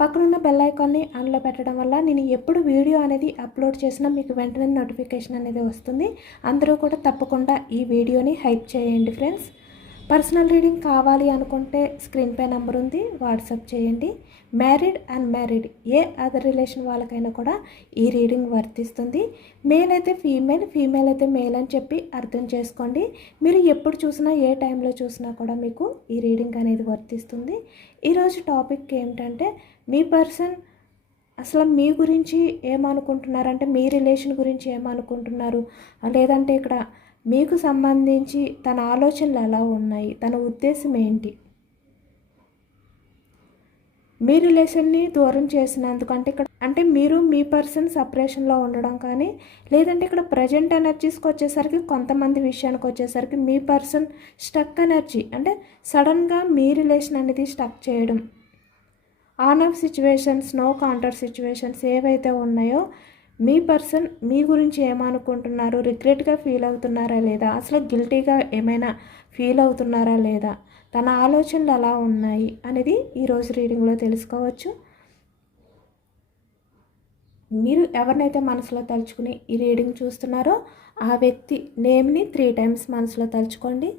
పక్కనున్న బెల్ ఐకాన్ని ఆన్లో పెట్టడం వల్ల నేను ఎప్పుడు వీడియో అనేది అప్లోడ్ చేసినా మీకు వెంటనే నోటిఫికేషన్ అనేది వస్తుంది. అందరూ కూడా తప్పకుండా ఈ వీడియోని హైప్ చేయండి ఫ్రెండ్స్ పర్సనల్ రీడింగ్ కావాలి అనుకుంటే స్క్రీన్ పై నెంబర్ ఉంది వాట్సాప్ చేయండి. Married and married A other relation వాళ్ళకైనా కూడా ఈ రీడింగ్ వర్తిస్తుంది. మేల్ అయితే ఫీమేల్ ఫీమేల్ అయితే మేల్ అని చెప్పి అర్థం చేసుకోండి. మీరు ఎప్పుడు చూసినా ఏ టైంలో చూసినా కూడా మీకు ఈ రీడింగ్ అనేది వర్తిస్తుంది. ఈరోజు టాపిక్ ఏమిటంటే మీ పర్సన్ అసలు మీ గురించి ఏమనుకుంటున్నారంటే మీ రిలేషన్ గురించి ఏమనుకుంటున్నారు? లేదంటే ఇక్కడ మీకు సంబంధించి తన ఆలోచనలు ఎలా ఉన్నాయి? తన ఉద్దేశం ఏంటి? మీ రిలేషన్ని దూరం చేసినందుకు అంటే ఇక్కడ అంటే మీరు మీ పర్సన్ సపరేషన్లో ఉండడం కానీ లేదంటే ఇక్కడ ప్రజెంట్ ఎనర్జీస్కి వచ్చేసరికి కొంతమంది విషయానికి వచ్చేసరికి మీ పర్సన్ స్టక్ ఎనర్జీ అంటే సడన్గా మీ రిలేషన్ అనేది స్టక్ చేయడం. On off situations no counter situations ఏవైతే ఉన్నాయో మీ పర్సన్ మీ గురించి ఏమనుకుంటున్నారు? రిగ్రెట్గా ఫీల్ అవుతున్నారా లేదా? అసలు గిల్టీగా ఏమైనా ఫీల్ అవుతున్నారా లేదా? తన ఆలోచనలు ఎలా ఉన్నాయి? అనేది ఈరోజు రీడింగ్లో తెలుసుకోవచ్చు. మీరు ఎవరినైతే మనసులో తలుచుకుని ఈ రీడింగ్ చూస్తున్నారో ఆ వ్యక్తి నేమ్ని త్రీ టైమ్స్ మనసులో తలుచుకోండి.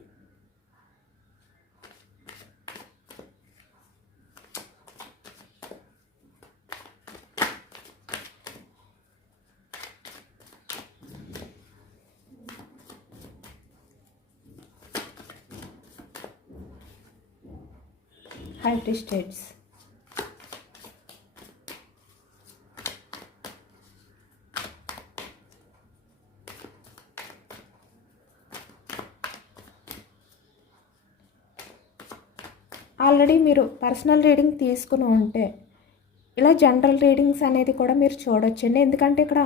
హైట్ స్టేట్స్ ఆల్రెడీ మీరు పర్సనల్ రీడింగ్ తీసుకుని ఉంటే ఇలా జనరల్ రీడింగ్స్ అనేది కూడా మీరు చూడొచ్చండి. ఎందుకంటే ఇక్కడ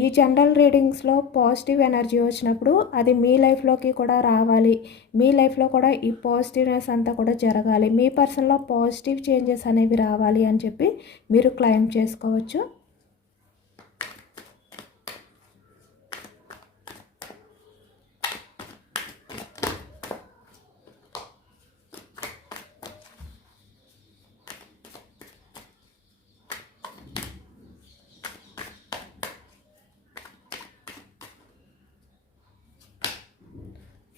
ఈ జనరల్ రీడింగ్స్లో పాజిటివ్ ఎనర్జీ వచ్చినప్పుడు అది మీ లైఫ్లోకి కూడా రావాలి. మీ లైఫ్లో కూడా ఈ పాజిటివ్నెస్ అంతా కూడా జరగాలి. మీ పర్సన్లో పాజిటివ్ చేంజెస్ అనేవి రావాలి అని చెప్పి మీరు క్లెయిమ్ చేసుకోవచ్చు.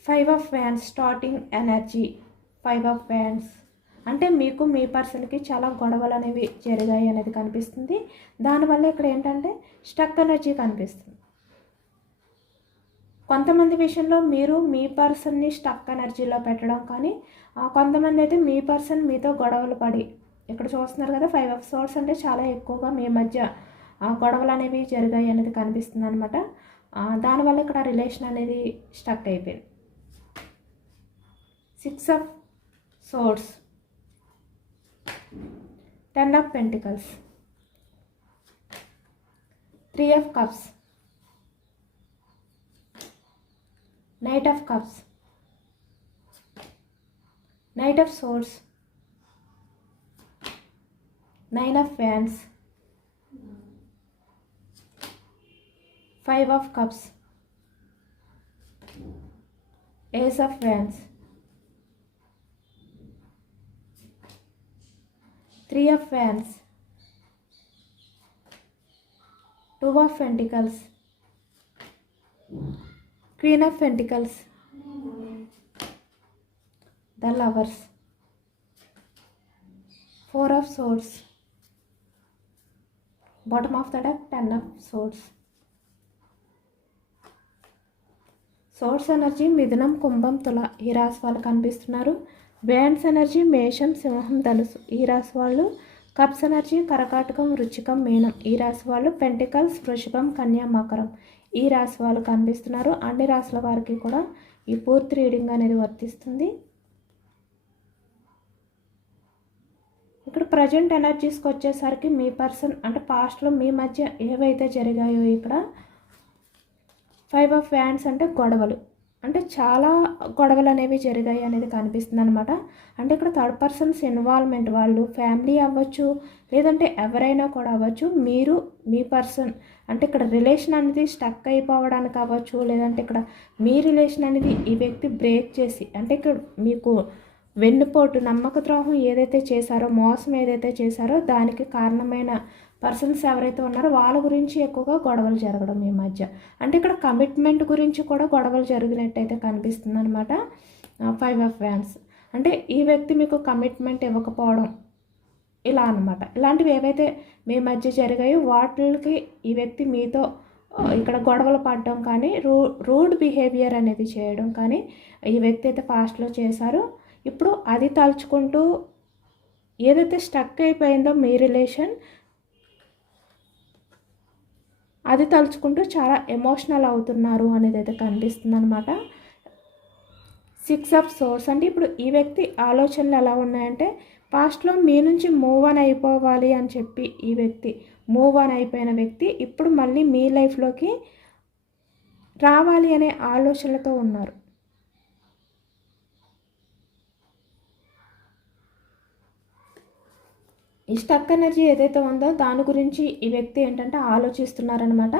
Five of wands starting energy five of wands అంటే మీకు మీ పర్సన్కి చాలా గొడవలు అనేవి జరిగాయి అనేది కనిపిస్తుంది. దానివల్ల ఇక్కడ ఏంటంటే స్టక్ ఎనర్జీ కనిపిస్తుంది. కొంతమంది విషయంలో మీరు మీ పర్సన్ని స్టక్ ఎనర్జీలో పెట్టడం కానీ కొంతమంది అయితే మీ పర్సన్ మీతో గొడవలు పడి ఇక్కడ చూస్తున్నారు కదా ఫైవ్ ఆఫ్ సోర్స్ అంటే చాలా ఎక్కువగా మీ మధ్య ఆ, గొడవలు అనేవి జరిగాయి అనేది కనిపిస్తుంది అనమాట దానివల్ల ఇక్కడ రిలేషన్ అనేది స్టక్ అయిపోయింది. Six of Swords, Ten of Pentacles, Three of Cups, Knight of Cups, Knight of Swords, Nine of Wands, Five of Cups, Ace of Wands, three of fans two of pentacles queen of pentacles the lovers four of swords bottom of the deck ten of swords swords energy మిథునం కుంభం తుల ఈ రాశి వాళ్ళు కనిపిస్తున్నారు. Bands energy మేషం సింహం ధనుసు. ఈ రాశి వాళ్ళు కప్స్ ఎనర్జీ కరకాటకం వృచ్చికం మీనం. ఈ రాశి వాళ్ళు పెంటికల్స్ వృషభం కన్యా మకరం. ఈ రాశి వాళ్ళు కనిపిస్తున్నారు. అన్ని రాశుల వారికి కూడా ఈ పూర్తి రీడింగ్ అనేది వర్తిస్తుంది. ఇక్కడ ప్రజెంట్ ఎనర్జీస్కి వచ్చేసరికి మీ పర్సన్ అంటే పాస్ట్లో మీ మధ్య ఏవైతే జరిగాయో ఇక్కడ ఫైవ్ ఆఫ్ వ్యాండ్స్ అంటే గొడవలు. అంటే చాలా గొడవలు అనేవి జరిగాయి అనేది కనిపిస్తుంది అనమాట అంటే ఇక్కడ థర్డ్ పర్సన్స్ ఇన్వాల్వ్మెంట్ వాళ్ళు ఫ్యామిలీ అవ్వచ్చు లేదంటే ఎవరైనా కూడా అవ్వచ్చు మీరు మీ పర్సన్ అంటే ఇక్కడ రిలేషన్ అనేది స్టక్ అయిపోవడానికి అవ్వచ్చు లేదంటే ఇక్కడ మీ రిలేషన్ అనేది ఈ వ్యక్తి బ్రేక్ చేసి అంటే ఇక్కడ మీకు వెన్నుపోటు నమ్మక ద్రోహం ఏదైతే చేశారో మోసం ఏదైతే చేశారో దానికి కారణమైన పర్సన్స్ ఎవరైతే ఉన్నారో వాళ్ళ గురించి ఎక్కువగా గొడవలు జరగడం ఈ మధ్య. అంటే ఇక్కడ కమిట్మెంట్ గురించి కూడా గొడవలు జరిగినట్టయితే కనిపిస్తుంది అనమాట ఫైవ్ ఆఫ్ వ్యాన్స్ అంటే ఈ వ్యక్తి మీకు కమిట్మెంట్ ఇవ్వకపోవడం ఇలా అనమాట ఇలాంటివి ఏవైతే మీ మధ్య జరిగాయో వాటికి ఈ వ్యక్తి మీతో ఇక్కడ గొడవలు పడడం కానీ రూ రూడ్ బిహేవియర్ అనేది చేయడం కానీ ఈ వ్యక్తి అయితే ఫాస్ట్లో చేశారు. ఇప్పుడు అది తలుచుకుంటూ ఏదైతే స్టక్ అయిపోయిందో మీ రిలేషన్ అది తలుచుకుంటూ చాలా ఎమోషనల్ అవుతున్నారు అనేది అయితే కనిపిస్తుంది అనమాట సిక్స్ ఆఫ్ సోర్స్ అంటే ఇప్పుడు ఈ వ్యక్తి ఆలోచనలు ఎలా ఉన్నాయంటే పాస్ట్లో మీ నుంచి మూవ్ ఆన్ అయిపోవాలి అని చెప్పి ఈ వ్యక్తి మూవ్ ఆన్ అయిపోయిన వ్యక్తి ఇప్పుడు మళ్ళీ మీ లైఫ్లోకి రావాలి అనే ఆలోచనలతో ఉన్నారు. ఈ స్టక్ ఎనర్జీ ఏదైతే ఉందో దాని గురించి ఈ వ్యక్తి ఏంటంటే ఆలోచిస్తున్నారనమాట.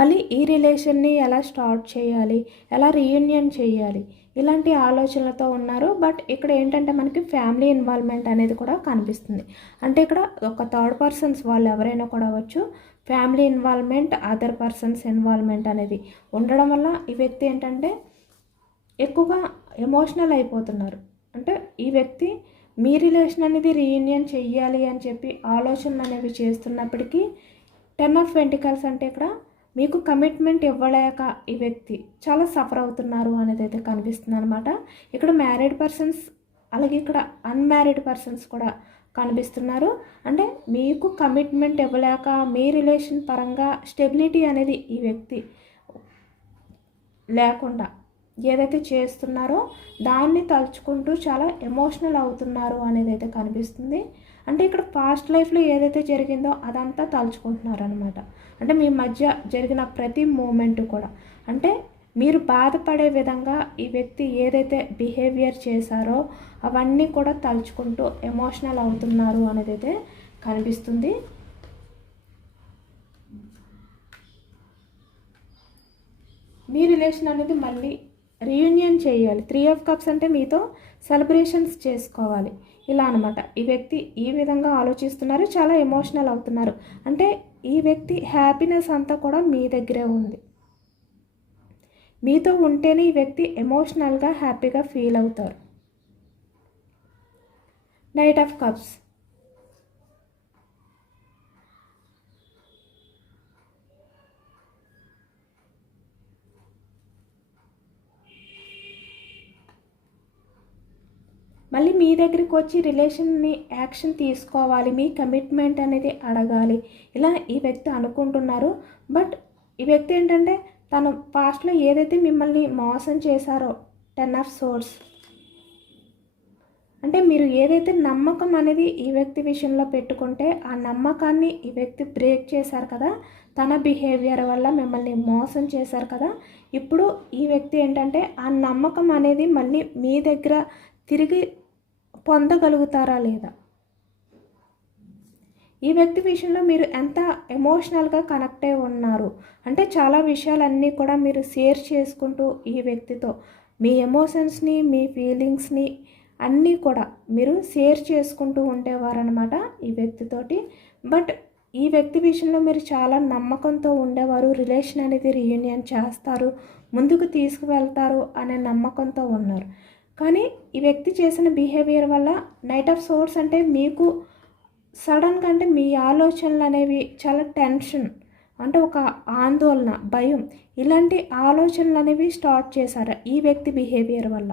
మళ్ళీ ఈ రిలేషన్ని ఎలా స్టార్ట్ చేయాలి? ఎలా రీయూనియన్ చేయాలి? ఇలాంటి ఆలోచనలతో ఉన్నారు. బట్ ఇక్కడ ఏంటంటే మనకి ఫ్యామిలీ ఇన్వాల్వ్మెంట్ అనేది కూడా కనిపిస్తుంది. అంటే ఇక్కడ ఒక థర్డ్ పర్సన్స్ వాళ్ళు ఎవరైనా కూడా అవ్వచ్చు. Family involvement other persons involvement అనేది ఉండడం వల్ల ఈ వ్యక్తి ఏంటంటే ఎక్కువగా ఎమోషనల్ అయిపోతున్నారు. అంటే ఈ వ్యక్తి మీ రిలేషన్ అనేది రీయూనియన్ చెయ్యాలి అని చెప్పి ఆలోచనలు అనేవి చేస్తున్నప్పటికీ టెన్ ఆఫ్ వెంటికల్స్ అంటే ఇక్కడ మీకు కమిట్మెంట్ ఇవ్వలేక ఈ వ్యక్తి చాలా సఫర్ అవుతున్నారు అనేది అయితే కనిపిస్తుంది అనమాట ఇక్కడ మ్యారీడ్ పర్సన్స్ అలాగే ఇక్కడ అన్మ్యారీడ్ పర్సన్స్ కూడా కనిపిస్తున్నారు. అంటే మీకు కమిట్మెంట్ ఇవ్వలేక మీ రిలేషన్ పరంగా స్టెబిలిటీ అనేది ఈ వ్యక్తి లేకుండా ఏదైతే చేస్తున్నారో దాన్ని తలుచుకుంటూ చాలా ఎమోషనల్ అవుతున్నారు అనేది అయితే కనిపిస్తుంది. అంటే ఇక్కడ పాస్ట్ లైఫ్లో ఏదైతే జరిగిందో అదంతా తలుచుకుంటున్నారు అనమాట అంటే మీ మధ్య జరిగిన ప్రతి మూమెంట్ కూడా. అంటే మీరు బాధపడే విధంగా ఈ వ్యక్తి ఏదైతే బిహేవియర్ చేశారో అవన్నీ కూడా తలుచుకుంటూ ఎమోషనల్ అవుతున్నారు అనేది అయితే కనిపిస్తుంది. మీ రిలేషన్ అనేది మళ్ళీ రీయూనియన్ చేయాలి. త్రీ ఆఫ్ కప్స్ అంటే మీతో సెలబ్రేషన్స్ చేసుకోవాలి. ఇలా అనమాట ఈ వ్యక్తి ఈ విధంగా ఆలోచిస్తున్నారు చాలా ఎమోషనల్ అవుతున్నారు. అంటే ఈ వ్యక్తి హ్యాపీనెస్ అంతా కూడా మీ దగ్గరే ఉంది. మీతో ఉంటేనే ఈ వ్యక్తి ఎమోషనల్గా హ్యాపీగా ఫీల్ అవుతారు. Knight of cups. మళ్ళీ మీ దగ్గరికి వచ్చి రిలేషన్ని యాక్షన్ తీసుకోవాలి. మీ కమిట్మెంట్ అనేది అడగాలి. ఇలా ఈ వ్యక్తి అనుకుంటున్నారు. బట్ ఈ వ్యక్తి ఏంటంటే తను పాస్ట్లో ఏదైతే మిమ్మల్ని మోసం చేశారో టెన్ ఆఫ్ సోర్స్ అంటే మీరు ఏదైతే నమ్మకం అనేది ఈ వ్యక్తి విషయంలో పెట్టుకుంటే ఆ నమ్మకాన్ని ఈ వ్యక్తి బ్రేక్ చేశారు కదా తన బిహేవియర్ వల్ల మిమ్మల్ని మోసం చేశారు కదా ఇప్పుడు ఈ వ్యక్తి ఏంటంటే ఆ నమ్మకం అనేది మళ్ళీ మీ దగ్గర తిరిగి పొందగలుగుతారా లేదా? ఈ వ్యక్తి విషయంలో మీరు ఎంత ఎమోషనల్గా కనెక్ట్ అయి ఉన్నారు? అంటే చాలా విషయాలన్నీ కూడా మీరు షేర్ చేసుకుంటూ ఈ వ్యక్తితో మీ ఎమోషన్స్ని మీ ఫీలింగ్స్ని అన్నీ కూడా మీరు షేర్ చేసుకుంటూ ఉండేవారనమాట ఈ వ్యక్తితోటి. బట్ ఈ వ్యక్తి విషయంలో మీరు చాలా నమ్మకంతో ఉండేవారు రిలేషన్ అనేది రీయూనియన్ చేస్తారు ముందుకు తీసుకువెళ్తారు అనే నమ్మకంతో ఉన్నారు. కానీ ఈ వ్యక్తి చేసిన బిహేవియర్ వల్ల నైట్ ఆఫ్ సోర్స్ అంటే మీకు సడన్గా అంటే మీ ఆలోచనలు అనేవి చాలా టెన్షన్ అంటే ఒక ఆందోళన భయం. ఇలాంటి ఆలోచనలు అనేవి స్టార్ట్ చేశారు ఈ వ్యక్తి బిహేవియర్ వల్ల.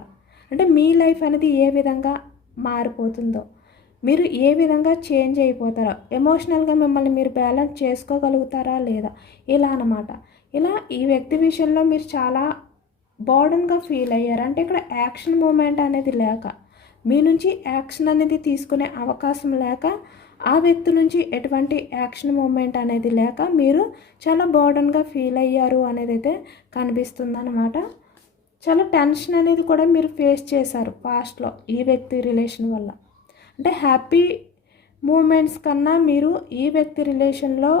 అంటే మీ లైఫ్ అనేది ఏ విధంగా మారిపోతుందో మీరు ఏ విధంగా చేంజ్ అయిపోతారో ఎమోషనల్గా మిమ్మల్ని మీరు బ్యాలెన్స్ చేసుకోగలుగుతారా లేదా ఇలా అన్నమాట. ఇలా ఈ వ్యక్తి విషయంలో మీరు చాలా బోర్డన్గా ఫీల్ అయ్యారు. అంటే ఇక్కడ యాక్షన్ మూమెంట్ అనేది లేక మీ నుంచి యాక్షన్ అనేది తీసుకునే అవకాశం లేక ఆ వ్యక్తి నుంచి ఎటువంటి యాక్షన్ మూమెంట్ అనేది లేక మీరు చాలా బోర్డన్గా ఫీల్ అయ్యారు అనేది అయితే కనిపిస్తుంది అనమాట చాలా టెన్షన్ అనేది కూడా మీరు ఫేస్ చేశారు పాస్ట్లో ఈ వ్యక్తి రిలేషన్ వల్ల. అంటే హ్యాపీ మూమెంట్స్ కన్నా మీరు ఈ వ్యక్తి రిలేషన్లో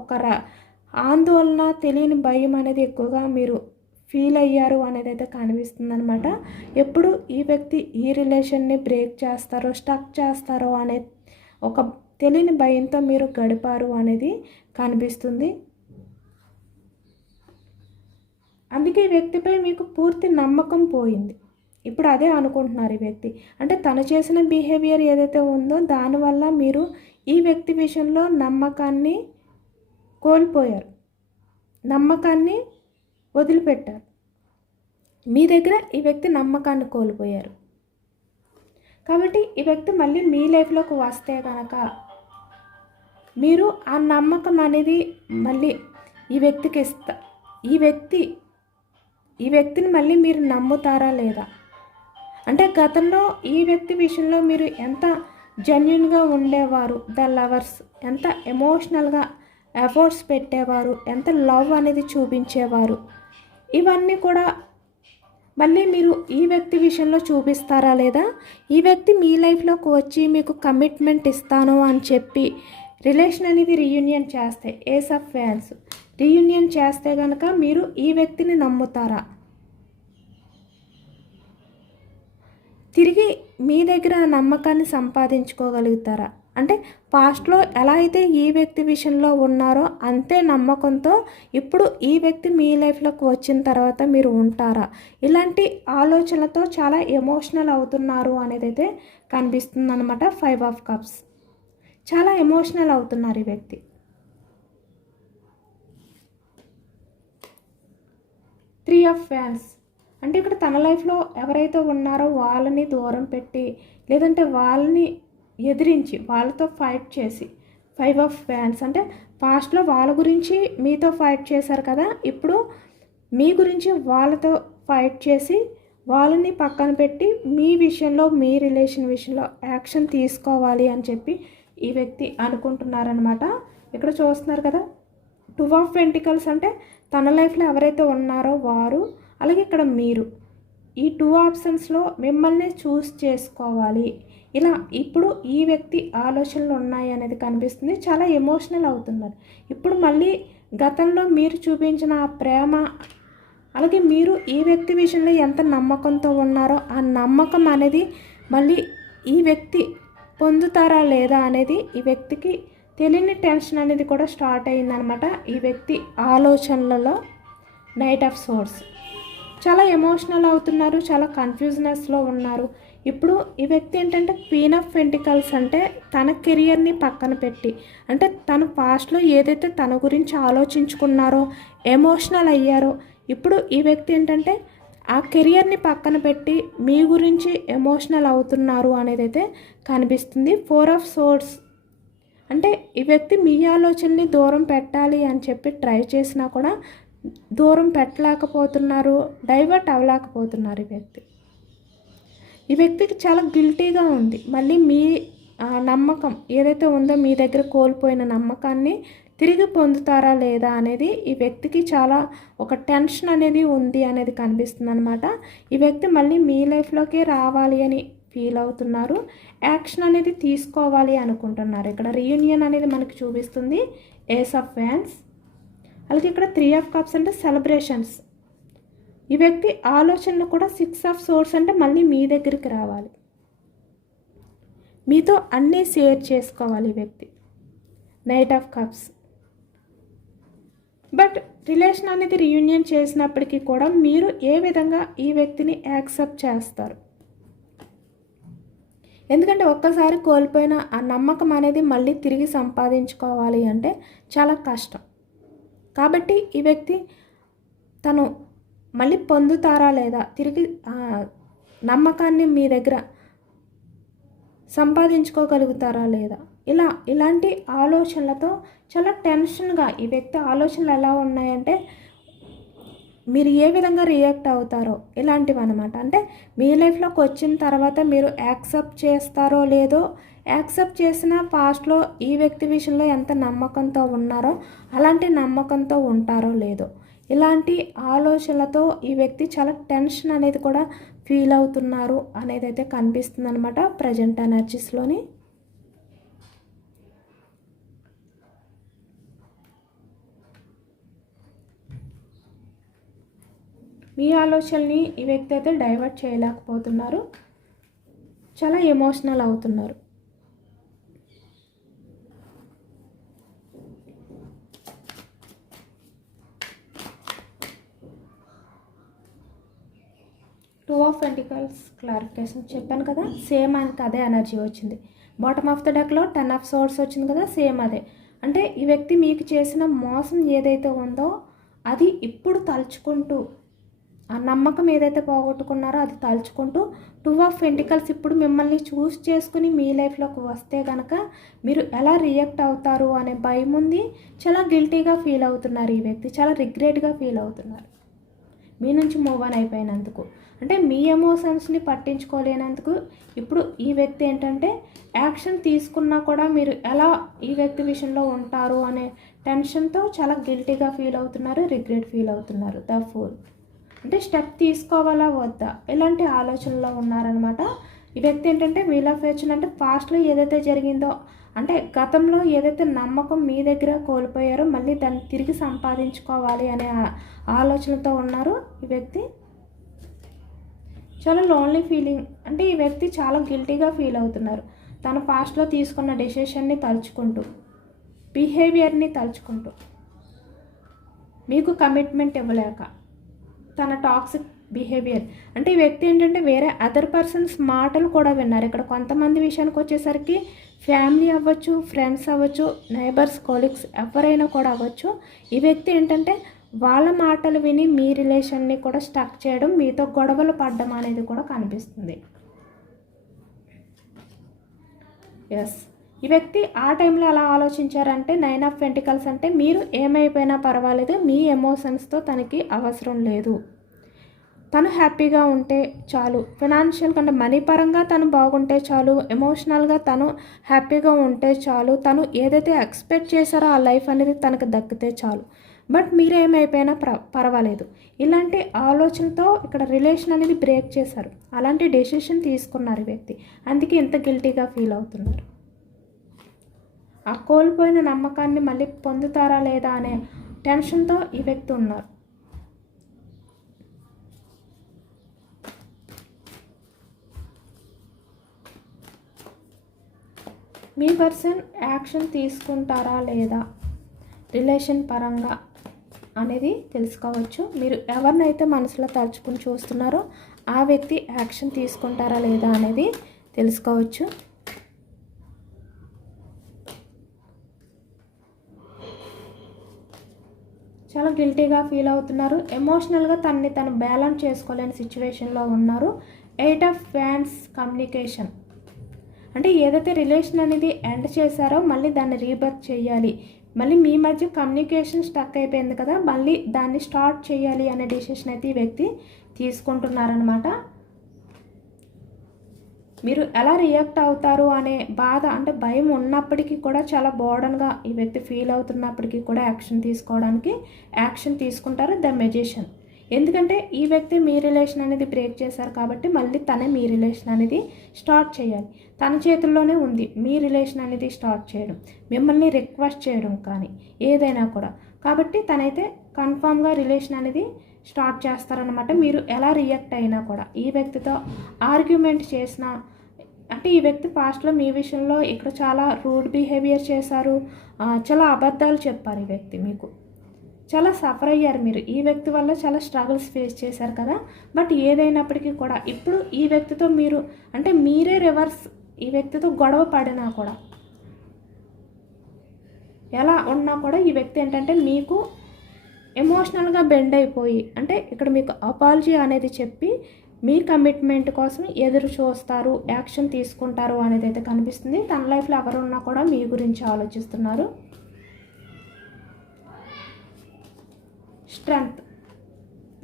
ఒక ఆందోళన తెలియని భయం అనేది ఎక్కువగా మీరు ఫీల్ అయ్యారు అనేది అయితే కనిపిస్తుంది అనమాట ఎప్పుడు ఈ వ్యక్తి ఈ రిలేషన్ని బ్రేక్ చేస్తారో స్టక్ చేస్తారో అనే ఒక తెలియని భయంతో మీరు గడిపారు అనేది కనిపిస్తుంది. అందుకే ఈ వ్యక్తిపై మీకు పూర్తి నమ్మకం పోయింది. ఇప్పుడు అదే అనుకుంటున్నారు ఈ వ్యక్తి. అంటే తను చేసిన బిహేవియర్ ఏదైతే ఉందో దానివల్ల మీరు ఈ వ్యక్తి విషయంలో నమ్మకాన్ని కోల్పోయారు. నమ్మకాన్ని వదిలిపెట్టారు. మీ దగ్గర ఈ వ్యక్తి నమ్మకాన్ని కోల్పోయారు. కాబట్టి ఈ వ్యక్తి మళ్ళీ మీ లైఫ్లోకి వస్తే కనుక మీరు ఆ నమ్మకం అనేది మళ్ళీ ఈ వ్యక్తికి ఇస్తా ఈ వ్యక్తి ఈ వ్యక్తిని మళ్ళీ మీరు నమ్ముతారా లేదా? అంటే గతంలో ఈ వ్యక్తి విషయంలో మీరు ఎంత జెన్యున్గా ఉండేవారు? ద లవర్స్ ఎంత ఎమోషనల్గా ఎఫర్ట్స్ పెట్టేవారు? ఎంత లవ్ అనేది చూపించేవారు? ఇవన్నీ కూడా మళ్ళీ మీరు ఈ వ్యక్తి విషయంలో చూపిస్తారా లేదా? ఈ వ్యక్తి మీ లైఫ్లోకి వచ్చి మీకు కమిట్మెంట్ ఇస్తాను అని చెప్పి రిలేషన్ అనేది రీయూనియన్ చేస్తే ఏస్ ఆఫ్ ఫ్యాన్స్ రీయూనియన్ చేస్తే కనుక మీరు ఈ వ్యక్తిని నమ్ముతారా? తిరిగి మీ దగ్గర నమ్మకాన్ని సంపాదించుకోగలుగుతారా? అంటే పాస్ట్లో ఎలా అయితే ఈ వ్యక్తి విషయంలో ఉన్నారో అంతే నమ్మకంతో ఇప్పుడు ఈ వ్యక్తి మీ లైఫ్లోకి వచ్చిన తర్వాత మీరు ఉంటారా? ఇలాంటి ఆలోచనలతో చాలా ఎమోషనల్ అవుతున్నారు అనేది అయితే కనిపిస్తుంది అనమాట ఫైవ్ ఆఫ్ కప్స్. చాలా ఎమోషనల్ అవుతున్నారు ఈ వ్యక్తి. త్రీ ఆఫ్ ఫ్యాన్స్. అంటే ఇక్కడ తన లైఫ్లో ఎవరైతే ఉన్నారో వాళ్ళని దూరం పెట్టి లేదంటే వాళ్ళని ఎదిరించి వాళ్ళతో ఫైట్ చేసి ఫైవ్ ఆఫ్ ఫ్యాన్స్ అంటే పాస్ట్లో వాళ్ళ గురించి మీతో ఫైట్ చేశారు కదా ఇప్పుడు మీ గురించి వాళ్ళతో ఫైట్ చేసి వాళ్ళని పక్కన పెట్టి మీ విషయంలో మీ రిలేషన్ విషయంలో యాక్షన్ తీసుకోవాలి అని చెప్పి ఈ వ్యక్తి అనుకుంటున్నారనమాట ఇక్కడ చూస్తున్నారు కదా టూ ఆఫ్ వెంటికల్స్ అంటే తన లైఫ్లో ఎవరైతే ఉన్నారో వారు అలాగే ఇక్కడ మీరు ఈ టూ ఆప్షన్స్లో మిమ్మల్ని చూస్ చేసుకోవాలి. ఇలా ఇప్పుడు ఈ వ్యక్తి ఆలోచనలు ఉన్నాయి అనేది కనిపిస్తుంది. చాలా ఎమోషనల్ అవుతున్నారు. ఇప్పుడు మళ్ళీ గతంలో మీరు చూపించిన ఆ ప్రేమ అలాగే మీరు ఈ వ్యక్తి విషయంలో ఎంత నమ్మకంతో ఉన్నారో ఆ నమ్మకం అనేది మళ్ళీ ఈ వ్యక్తి పొందుతారా లేదా అనేది ఈ వ్యక్తికి తెలియని టెన్షన్ అనేది కూడా స్టార్ట్ అయిందనమాట ఈ వ్యక్తి ఆలోచనలలో నైట్ ఆఫ్ సోర్స్ చాలా ఎమోషనల్ అవుతున్నారు చాలా కన్ఫ్యూజ్నెస్లో ఉన్నారు. ఇప్పుడు ఈ వ్యక్తి ఏంటంటే క్వీన్ ఆఫ్ వెంటికల్స్ అంటే తన కెరియర్ని పక్కన పెట్టి అంటే తను పాస్ట్లో ఏదైతే తన గురించి ఆలోచించుకున్నారో ఎమోషనల్ అయ్యారో ఇప్పుడు ఈ వ్యక్తి ఏంటంటే ఆ కెరియర్ని పక్కన పెట్టి మీ గురించి ఎమోషనల్ అవుతున్నారు అనేది అయితే కనిపిస్తుంది. ఫోర్ ఆఫ్ సోర్స్ అంటే ఈ వ్యక్తి మీ ఆలోచనని దూరం పెట్టాలి అని చెప్పి ట్రై చేసినా కూడా దూరం పెట్టలేకపోతున్నారు డైవర్ట్ అవ్వలేకపోతున్నారు ఈ వ్యక్తి. ఈ వ్యక్తికి చాలా గిల్టీగా ఉంది. మళ్ళీ మీ నమ్మకం ఏదైతే ఉందో మీ దగ్గర కోల్పోయిన నమ్మకాన్ని తిరిగి పొందుతారా లేదా అనేది ఈ వ్యక్తికి చాలా ఒక టెన్షన్ అనేది ఉంది అనేది కనిపిస్తుంది అనమాట ఈ వ్యక్తి మళ్ళీ మీ లైఫ్లోకే రావాలి అని ఫీల్ అవుతున్నారు. యాక్షన్ అనేది తీసుకోవాలి అనుకుంటున్నారు. ఇక్కడ రీయూనియన్ అనేది మనకు చూపిస్తుంది. ఏస్ ఆఫ్ ఫ్యాన్స్ అలాగే ఇక్కడ త్రీ ఆఫ్ కప్స్ అంటే సెలబ్రేషన్స్ ఈ వ్యక్తి ఆలోచనలు కూడా సిక్స్ ఆఫ్ సోర్స్ అంటే మళ్ళీ మీ దగ్గరికి రావాలి. మీతో అన్నీ షేర్ చేసుకోవాలి ఈ వ్యక్తి. Knight of cups but relation అనేది రీయూనియన్ చేసినప్పటికీ కూడా మీరు ఏ విధంగా ఈ వ్యక్తిని యాక్సెప్ట్ చేస్తారు? ఎందుకంటే ఒక్కసారి కోల్పోయిన ఆ నమ్మకం అనేది మళ్ళీ తిరిగి సంపాదించుకోవాలి అంటే చాలా కష్టం. కాబట్టి ఈ వ్యక్తి తను మళ్ళీ పొందుతారా లేదా? తిరిగి నమ్మకాన్ని మీ దగ్గర సంపాదించుకోగలుగుతారా లేదా? ఇలా ఇలాంటి ఆలోచనలతో చాలా టెన్షన్గా ఈ వ్యక్తి ఆలోచనలు ఎలా ఉన్నాయంటే మీరు ఏ విధంగా రియాక్ట్ అవుతారో ఇలాంటివి అనమాట అంటే మీ లైఫ్లోకి వచ్చిన తర్వాత మీరు యాక్సెప్ట్ చేస్తారో లేదో యాక్సెప్ట్ చేసిన పాస్ట్లో ఈ వ్యక్తి విషయంలో ఎంత నమ్మకంతో ఉన్నారో అలాంటి నమ్మకంతో ఉంటారో లేదో. ఇలాంటి ఆలోచనలతో ఈ వ్యక్తి చాలా టెన్షన్ అనేది కూడా ఫీల్ అవుతున్నారు అనేది అయితే కనిపిస్తుంది అనమాట ప్రజెంట్ ఎనర్జీస్లోని. మీ ఆలోచనని ఈ వ్యక్తి అయితే డైవర్ట్ చేయలేకపోతున్నారు. చాలా ఎమోషనల్ అవుతున్నారు టూ ఆఫ్ పెంటికల్స్ క్లారిఫికేషన్ చెప్పాను కదా సేమ్ ఆయనకి అదే ఎనర్జీ వచ్చింది. బాటమ్ ఆఫ్ ద డెక్లో టెన్ ఆఫ్ సోర్స్ వచ్చింది కదా సేమ్ అదే. అంటే ఈ వ్యక్తి మీకు చేసిన మోసం ఏదైతే ఉందో అది ఇప్పుడు తలుచుకుంటూ ఆ నమ్మకం ఏదైతే పోగొట్టుకున్నారో అది తలుచుకుంటూ టూ ఆఫ్ పెంటికల్స్ ఇప్పుడు మిమ్మల్ని చూస్ చేసుకుని మీ లైఫ్లోకి వస్తే కనుక మీరు ఎలా రియాక్ట్ అవుతారు అనే భయం ఉంది. చాలా గిల్టీగా ఫీల్ అవుతున్నారు ఈ వ్యక్తి చాలా రిగ్రెట్గా ఫీల్ అవుతున్నారు. మీ నుంచి మూవ్ ఆన్ అయిపోయినందుకు. అంటే మీ ఎమోషన్స్ని పట్టించుకోలేనందుకు ఇప్పుడు ఈ వ్యక్తి ఏంటంటే యాక్షన్ తీసుకున్నా కూడా మీరు ఎలా ఈ వ్యక్తి విషయంలో ఉంటారు అనే టెన్షన్తో చాలా గిల్టీగా ఫీల్ అవుతున్నారు రిగ్రెట్ ఫీల్ అవుతున్నారు. The fool. అంటే స్టెప్ తీసుకోవాలా వద్దా? ఇలాంటి ఆలోచనలో ఉన్నారనమాట ఈ వ్యక్తి ఏంటంటే వీల్ ఆఫ్ ఫార్చ్యూన్ అంటే పాస్ట్లో ఏదైతే జరిగిందో అంటే గతంలో ఏదైతే నమ్మకం మీ దగ్గర కోల్పోయారో మళ్ళీ దాన్ని తిరిగి సంపాదించుకోవాలి అనే ఆలోచనతో ఉన్నారు ఈ వ్యక్తి? చాలా లోన్లీ ఫీలింగ్ అంటే ఈ వ్యక్తి చాలా గిల్టీగా ఫీల్ అవుతున్నారు. తన పాస్ట్లో తీసుకున్న డెసిషన్ని తలుచుకుంటూ బిహేవియర్ని తలుచుకుంటూ. మీకు కమిట్మెంట్ ఇవ్వలేక తన టాక్సిక్ బిహేవియర్. అంటే ఈ వ్యక్తి ఏంటంటే వేరే అదర్ పర్సన్స్ మాటలు కూడా విన్నారు. ఇక్కడ కొంతమంది విషయానికి వచ్చేసరికి ఫ్యామిలీ అవ్వచ్చు ఫ్రెండ్స్ అవ్వచ్చు నైబర్స్ కొలీగ్స్ ఎవరైనా కూడా అవ్వచ్చు. ఈ వ్యక్తి ఏంటంటే వాళ్ళ మాటలు విని మీ రిలేషన్ని కూడా స్టక్ చేయడం మీతో గొడవలు పడడం అనేది కూడా కనిపిస్తుంది. ఎస్ ఈ వ్యక్తి ఆ టైంలో ఎలా ఆలోచించారంటే నైన్ ఆఫ్ పెంటికల్స్ అంటే మీరు ఏమైపోయినా పర్వాలేదు మీ ఎమోషన్స్తో తనకి అవసరం లేదు. తను హ్యాపీగా ఉంటే చాలు. ఫినాన్షియల్ కంటే మనీ పరంగా తను బాగుంటే చాలు. ఎమోషనల్గా తను హ్యాపీగా ఉంటే చాలు. తను ఏదైతే ఎక్స్పెక్ట్ చేశారో ఆ లైఫ్ అనేది తనకు దక్కితే చాలు. బట్ మీరేమైపోయినా ప్ర పర్వాలేదు. ఇలాంటి ఆలోచనతో ఇక్కడ రిలేషన్ అనేది బ్రేక్ చేశారు. అలాంటి డెసిషన్ తీసుకున్నారు ఈ వ్యక్తి. అందుకే ఇంత గిల్టీగా ఫీల్ అవుతున్నారు. ఆ కోల్పోయిన నమ్మకాన్ని మళ్ళీ పొందుతారా లేదా అనే టెన్షన్తో ఈ వ్యక్తి ఉన్నారు. మీ పర్సన్ యాక్షన్ తీసుకుంటారా లేదా? రిలేషన్ పరంగా అనేది తెలుసుకోవచ్చు. మీరు ఎవరినైతే మనసులో తలుచుకుని చూస్తున్నారో ఆ వ్యక్తి యాక్షన్ తీసుకుంటారా లేదా అనేది తెలుసుకోవచ్చు. చాలా గిల్టీగా ఫీల్ అవుతున్నారు. ఎమోషనల్గా తనని తను బ్యాలెన్స్ చేసుకోలేని సిచ్యువేషన్లో ఉన్నారు. ఎయిట్ ఆఫ్ ఫ్యాన్స్ కమ్యూనికేషన్. అంటే ఏదైతే రిలేషన్ అనేది ఎండ్ చేశారో మళ్ళీ దాన్ని రీబర్త్ చేయాలి. మళ్ళీ మీ మధ్య కమ్యూనికేషన్ స్టక్ అయిపోయింది కదా మళ్ళీ దాన్ని స్టార్ట్ చేయాలి అనే డిసిషన్ అయితే ఈ వ్యక్తి తీసుకుంటున్నారనమాట మీరు ఎలా రియాక్ట్ అవుతారు అనే బాధ అంటే భయం ఉన్నప్పటికీ కూడా చాలా బోర్డన్గా ఈ వ్యక్తి ఫీల్ అవుతున్నప్పటికీ కూడా యాక్షన్ తీసుకోవడానికి యాక్షన్ తీసుకుంటారు ద మెజిషియన్ ఎందుకంటే ఈ వ్యక్తి మీ రిలేషన్ అనేది బ్రేక్ చేశారు కాబట్టి మళ్ళీ తనే మీ రిలేషన్ అనేది స్టార్ట్ చేయాలి. తన చేతుల్లోనే ఉంది. మీ రిలేషన్ అనేది స్టార్ట్ చేయడం. మిమ్మల్ని రిక్వెస్ట్ చేయడం కానీ ఏదైనా కూడా. కాబట్టి తనైతే కన్ఫామ్గా రిలేషన్ అనేది స్టార్ట్ చేస్తారనమాట మీరు ఎలా రియాక్ట్ అయినా కూడా ఈ వ్యక్తితో ఆర్గ్యుమెంట్ చేసినా అంటే ఈ వ్యక్తి పాస్ట్లో మీ విషయంలో ఇక్కడ చాలా రూడ్ బిహేవియర్ చేశారు. చాలా అబద్ధాలు చెప్పారు ఈ వ్యక్తి మీకు. చాలా సఫర్ అయ్యారు మీరు. ఈ వ్యక్తి వల్ల చాలా స్ట్రగుల్స్ ఫేస్ చేశారు కదా. బట్ ఏదైనప్పటికీ కూడా ఇప్పుడు ఈ వ్యక్తితో మీరు అంటే మీరే రివర్స్ ఈ వ్యక్తితో గొడవ పడినా కూడా ఎలా ఉన్నా కూడా ఈ వ్యక్తి ఏంటంటే మీకు ఎమోషనల్గా బెండ్ అయిపోయి అంటే ఇక్కడ మీకు అపాలజీ అనేది చెప్పి మీ కమిట్మెంట్ కోసం ఎదురు చూస్తారు యాక్షన్ తీసుకుంటారు అనేది అయితే కనిపిస్తుంది. తన లైఫ్లో ఎవరున్నా కూడా మీ గురించి ఆలోచిస్తున్నారు. స్ట్రెంగ్త్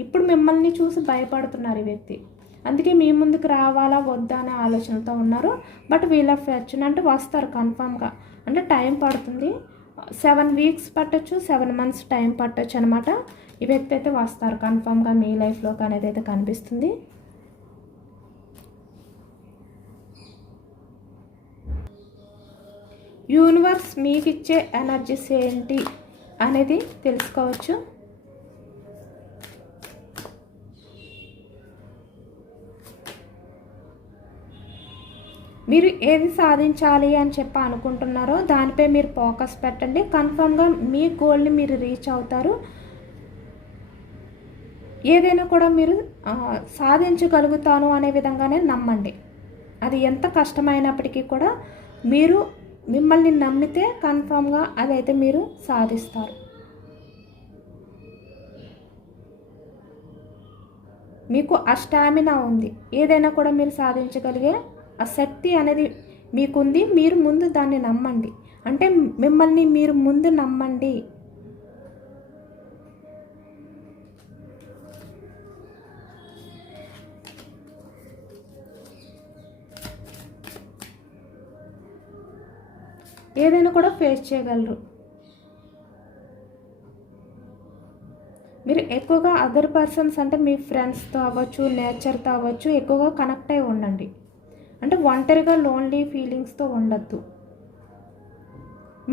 ఇప్పుడు మిమ్మల్ని చూసి భయపడుతున్నారు ఈ వ్యక్తి. అందుకే మీ ముందుకు రావాలా వద్దా అనే ఆలోచనతో ఉన్నారు. బట్ వీళ్ళ ఫెర్చున్ అంటే వస్తారు కన్ఫామ్గా అంటే టైం పడుతుంది. సెవెన్ వీక్స్ పట్టొచ్చు సెవెన్ మంత్స్ టైం పట్టచ్చు అనమాట ఈ వ్యక్తి అయితే వస్తారు కన్ఫామ్గా మీ లైఫ్లోకి అనేది అయితే కనిపిస్తుంది. యూనివర్స్ మీకు ఇచ్చే ఎనర్జీస్ ఏంటి అనేది తెలుసుకోవచ్చు. మీరు ఏది సాధించాలి అని చెప్పి అనుకుంటున్నారో దానిపై మీరు ఫోకస్ పెట్టండి. కన్ఫామ్గా మీ గోల్ని మీరు రీచ్ అవుతారు. ఏదైనా కూడా మీరు సాధించగలుగుతాను అనే విధంగానే నమ్మండి. అది ఎంత కష్టమైనప్పటికీ కూడా మీరు మిమ్మల్ని నమ్మితే కన్ఫామ్గా అదైతే మీరు సాధిస్తారు. మీకు ఆ స్టామినా ఉంది. ఏదైనా కూడా మీరు సాధించగలిగే ఆ శక్తి అనేది మీకుంది మీరు ముందు దాన్ని నమ్మండి. అంటే మిమ్మల్ని మీరు ముందు నమ్మండి. ఏదైనా కూడా ఫేస్ చేయగలరు. మీరు ఎక్కువగా అదర్ పర్సన్స్ అంటే మీ ఫ్రెండ్స్తో అవ్వచ్చు నేచర్తో అవ్వచ్చు ఎక్కువగా కనెక్ట్ అయి ఉండండి. అంటే ఒంటరిగా లోన్లీ ఫీలింగ్స్తో ఉండద్దు.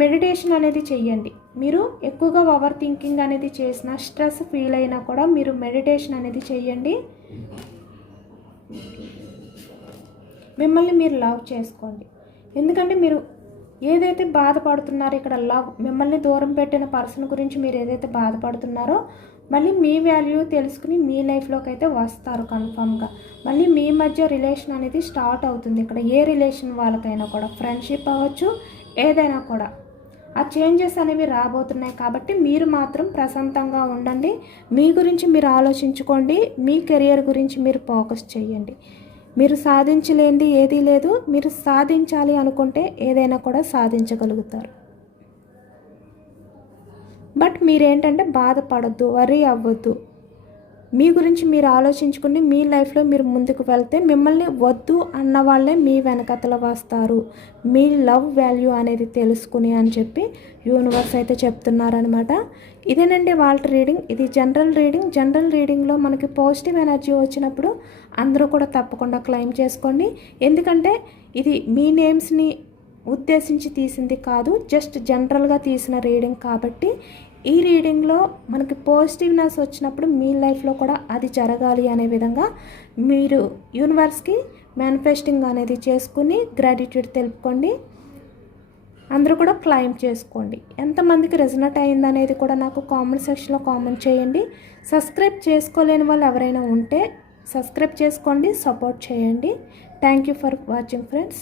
మెడిటేషన్ అనేది చెయ్యండి. మీరు ఎక్కువగా ఓవర్ థింకింగ్ అనేది చేసిన స్ట్రెస్ ఫీల్ అయినా కూడా మీరు మెడిటేషన్ అనేది చెయ్యండి. మిమ్మల్ని మీరు లవ్ చేసుకోండి. ఎందుకంటే మీరు ఏదైతే బాధపడుతున్నారో ఇక్కడ లవ్ మిమ్మల్ని దూరం పెట్టిన పర్సన్ గురించి మీరు ఏదైతే బాధపడుతున్నారో మళ్ళీ మీ వాల్యూ తెలుసుకుని మీ లైఫ్లోకి అయితే వస్తారు కన్ఫామ్గా మళ్ళీ మీ మధ్య రిలేషన్ అనేది స్టార్ట్ అవుతుంది. ఇక్కడ ఏ రిలేషన్ వాళ్ళకైనా కూడా ఫ్రెండ్షిప్ అవ్వచ్చు ఏదైనా కూడా. ఆ చేంజెస్ అనేవి రాబోతున్నాయి కాబట్టి మీరు మాత్రం ప్రశాంతంగా ఉండండి. మీ గురించి మీరు ఆలోచించుకోండి. మీ కెరియర్ గురించి మీరు ఫోకస్ చేయండి. మీరు సాధించలేనిది ఏదీ లేదు. మీరు సాధించాలి అనుకుంటే ఏదైనా కూడా సాధించగలుగుతారు. బట్ మీరేంటంటే బాధపడద్దు వరీ అవ్వద్దు. మీ గురించి మీరు ఆలోచించుకుని మీ లైఫ్లో మీరు ముందుకు వెళ్తే మిమ్మల్ని వద్దు అన్న వాళ్ళే మీ వెనకతల వస్తారు. మీ లవ్ వాల్యూ అనేది తెలుసుకుని అని చెప్పి యూనివర్స్ అయితే చెప్తున్నారనమాట ఇదేనండి వాళ్ళ రీడింగ్. ఇది జనరల్ రీడింగ్. జనరల్ రీడింగ్లో మనకి పాజిటివ్ ఎనర్జీ వచ్చినప్పుడు అందరూ కూడా తప్పకుండా క్లెయిమ్ చేసుకోండి. ఎందుకంటే ఇది మీ నేమ్స్ని ఉద్దేశించి తీసింది కాదు జస్ట్ జనరల్గా తీసిన రీడింగ్ కాబట్టి ఈ రీడింగ్లో మనకి పాజిటివ్నెస్ వచ్చినప్పుడు మీ లైఫ్లో కూడా అది జరగాలి అనే విధంగా మీరు యూనివర్స్కి మేనిఫెస్టింగ్ అనేది చేసుకుని గ్రాటిట్యూడ్ తెలుపుకోండి. అందరూ కూడా క్లైమ్ చేసుకోండి. ఎంతమందికి రెజనెట్ అయింది అనేది కూడా నాకు కామెంట్ సెక్షన్లో కామెంట్ చేయండి. సబ్స్క్రైబ్ చేసుకోలేని వాళ్ళు ఎవరైనా ఉంటే సబ్స్క్రైబ్ చేసుకోండి సపోర్ట్ చేయండి. Thank you for watching friends.